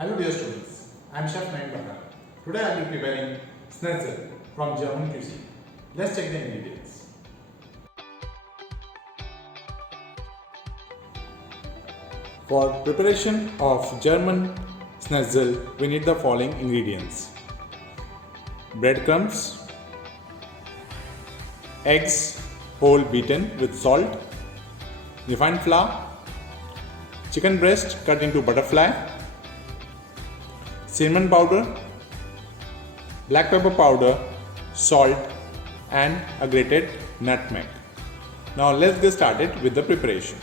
Hello dear students, I am Chef Naeem Pathan. Today I will be preparing Schnitzel from German cuisine. Let's check the ingredients. For preparation of German Schnitzel, we need the following ingredients: breadcrumbs, eggs whole beaten with salt, refined flour, chicken breast cut into butterfly, cinnamon powder, black pepper powder, salt and a grated nutmeg. Now let's get started with the preparation.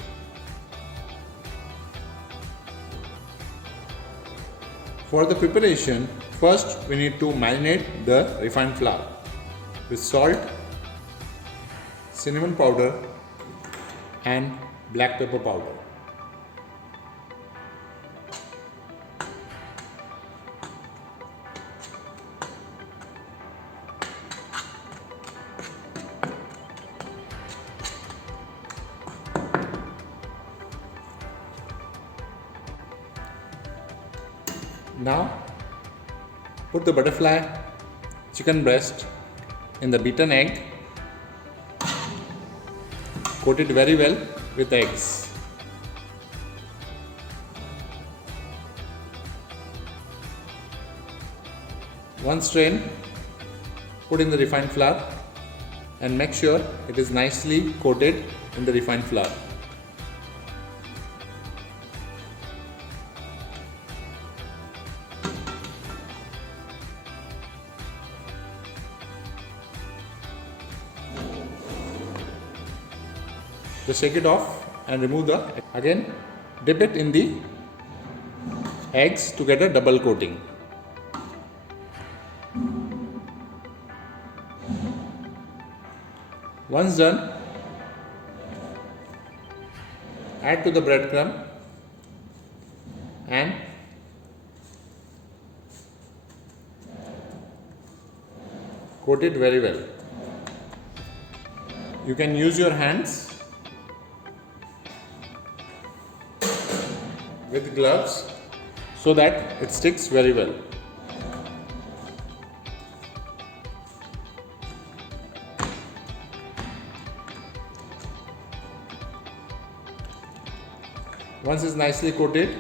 For the preparation, first we need to marinate the refined flour with salt, cinnamon powder and black pepper powder. Now put the butterfly chicken breast in the beaten egg. Coat it very well with eggs. One strain, put in the refined flour and make sure it is nicely coated in the refined flour. Just shake it off and remove the, again dip it in the eggs to get a double coating. Once done, add to the breadcrumb and coat it very well. You can use your hands with gloves so that it sticks very well. Once it's nicely coated,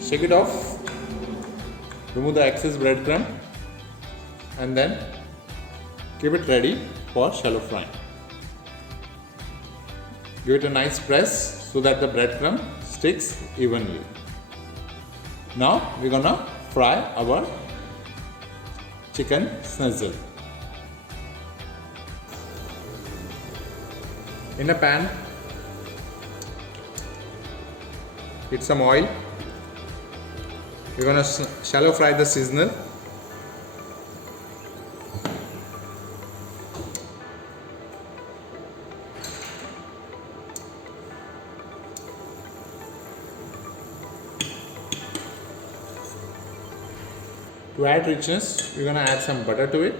shake it off, remove the excess breadcrumb and then keep it ready for shallow frying. Give it a nice press so that the breadcrumb sticks evenly. Now we're gonna fry our chicken schnitzel. In a pan, heat some oil. We're gonna shallow fry the seasoner. To add richness, we're gonna add some butter to it.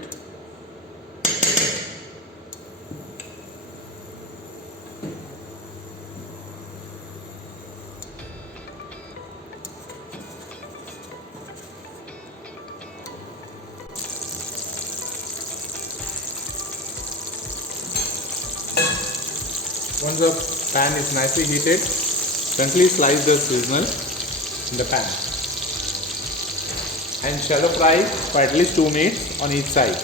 Once the pan is nicely heated, gently slice the seasoner in the pan and shallow fry for at least 2 minutes on each side.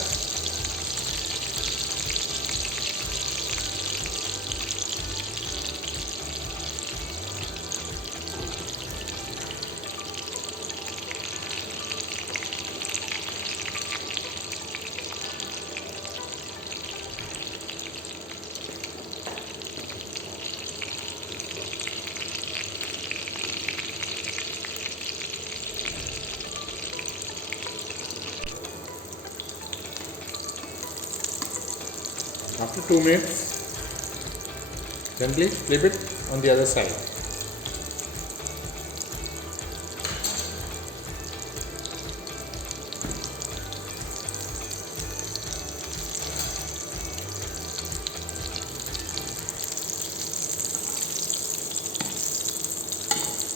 After 2 minutes, gently flip it on the other side.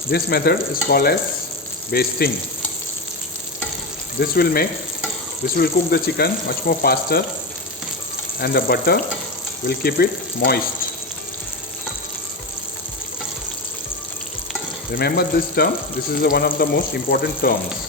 This method is called as basting. This will cook the chicken much more faster, and the butter will keep it moist. Remember this term, this is one of the most important terms.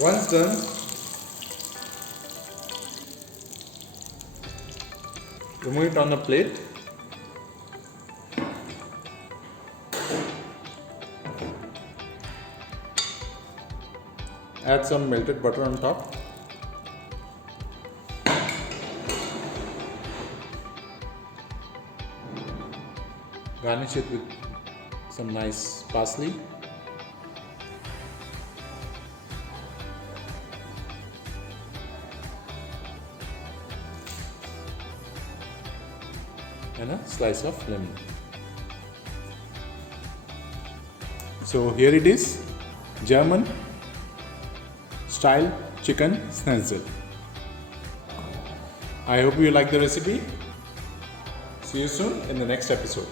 Once done, remove it on a plate. Add some melted butter on top. Garnish it with some nice parsley. And a slice of lemon. So here it is, German style chicken Schnitzel. I hope you like the recipe. See you soon in the next episode.